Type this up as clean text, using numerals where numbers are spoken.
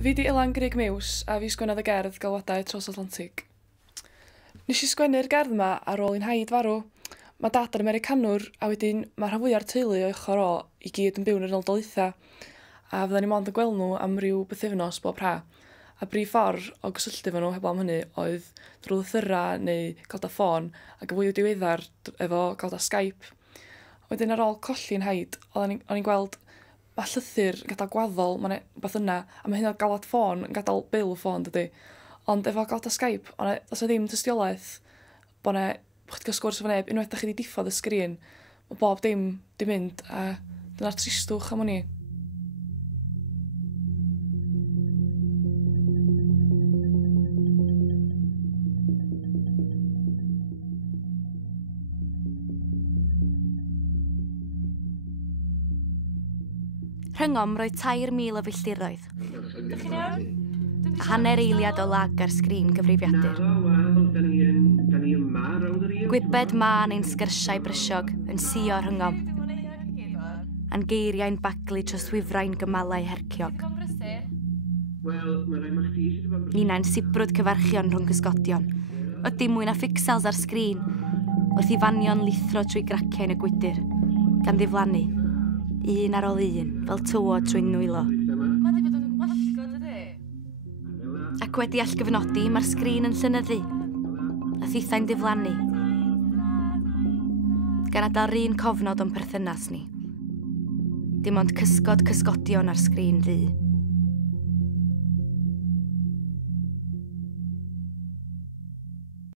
Fi di Elan Greg Mews a fi sgwennodd y gerdd Galwadau Tros-Atlantig. Nes i sgwennu'r gerdd yma ar ôl i'n haid farw. Mae dad yn Americanwr a wedyn mae rhan fwyaf o'r teulu o ochr o i gyd yn byw yn yr Ynol-Daleithiau. A fydden ni mond yn gweld nhw am ryw bythefnos bob rha. A brif ffordd o gysylltu efo nhw heblaw am hynny oedd drwy lythyra neu gael da ffôn ac y fwy o diweddar efo gael da Skype. Wedyn ar ôl colli'n haid, o'n i'n gweld mae llythyr yn gadael gwaddol, mae'n beth yna, a mae hynny'n galad ffôn, yn gadael bil y ffôn, dydy. Ond efo gael da Skype, os oedd ddim tystiolaeth, bod chdi'n cael sgwrs efo neb, unwaith da chi wedi diffodd y sgrin, mae bob dim di mynd, a dyna'r tristwch am hwnni. Rhyngom roedd 3,000 o filltiroedd. A hanner eiliad o lag ar sgrin gyfrifiadur. Gwybed man ein sgyrsiau brysiog yn sio rhyngom. A'n geiriau'n baglu tros wifrau'n gymalau herciog. Nina'n sibrwd cyfarchion rhwng gysgodion. O dim mwy na ffixels ar sgrin, wrth i fanio'n lithro trwy graciau yn y gwydyr, gan ddiflannu. Un ar ôl un, fel tywod trwy'n nwylo. Ac wedi all gyfnodi, mae'r sgrin yn llynyddu, a thithau'n diflannu. Gan adael un cofnod o'n perthynas ni. Dim ond cysgodion ar sgrin ddu.